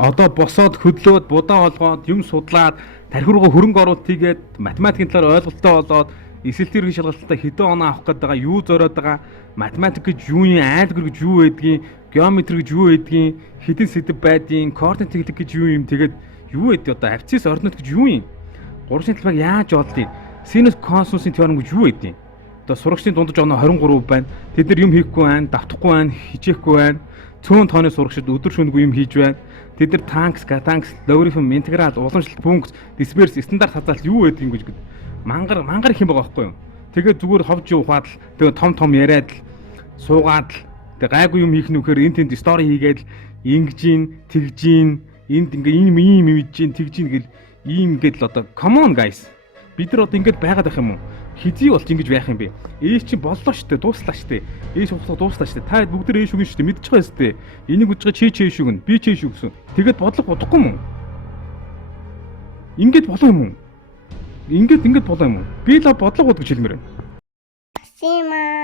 Одоо босоод хөдлөөд будаа олгоод юм судлаад тархи руугаа хөрөнгө оруулалт хийгээд математикийн талаар ойлголттой болоод эсэлтийн шалгалтаа хэдэн оноо авах гээд байгаа юу зориод байгаа математик гэж юу юм айлгэр гэж юу байдгийг геометри гэж юу байдгийг хэдэн сэдв байдгийг координат техник гэж юу юм тэгээд юу байд одоо абсцисс ординат гэж юу юм гурван талбайг яаж олдгийг синус косинусын теорем гэж юу байдгийг одоо сурагчдын дундаж оноо 23 байна тэд нар юм хийхгүй байна давтахгүй байна хичээхгүй байна цөөн тооны сурагчид өдөр шөнөгүй юм хийж байна. Тэд нар танкс, катанкс, логарифм, интеграл, уламжлалт, пункт, дисперс, стандарт хазаалт юу байдаг юм гэж мангар их юм байгаа байхгүй юу. Тэгээд зүгээр ховж ухаад л тэгээд том яриад л суугаад л тэгээд гайгүй юм хийх нүхээр энэ тэнд стори хийгээд ингэж ин тэгж ин энд ингээ ийм мэдж ин тэгж ин гэл ийм ингээд л одоо come on guys. Бид нар одоо ингэж байгаад байх юм уу? Хизээ болж ингэж байх юм бэ? Ээж чинь боллоо штэ, дууслаа штэ. Ээж ухлаа дуустаа штэ. Та бүгд ээж шүгэн штэ. Мэдчих байгаа штэ. Энийг үжиж чи шүгэн, би чи шүгсэн. Тэгээд бодлого бодохгүй юм уу? Ингэж болоо юм уу? Ингэж болоо юм уу? Би л бодлого бод гэж хэлмээр байна. Спасибо.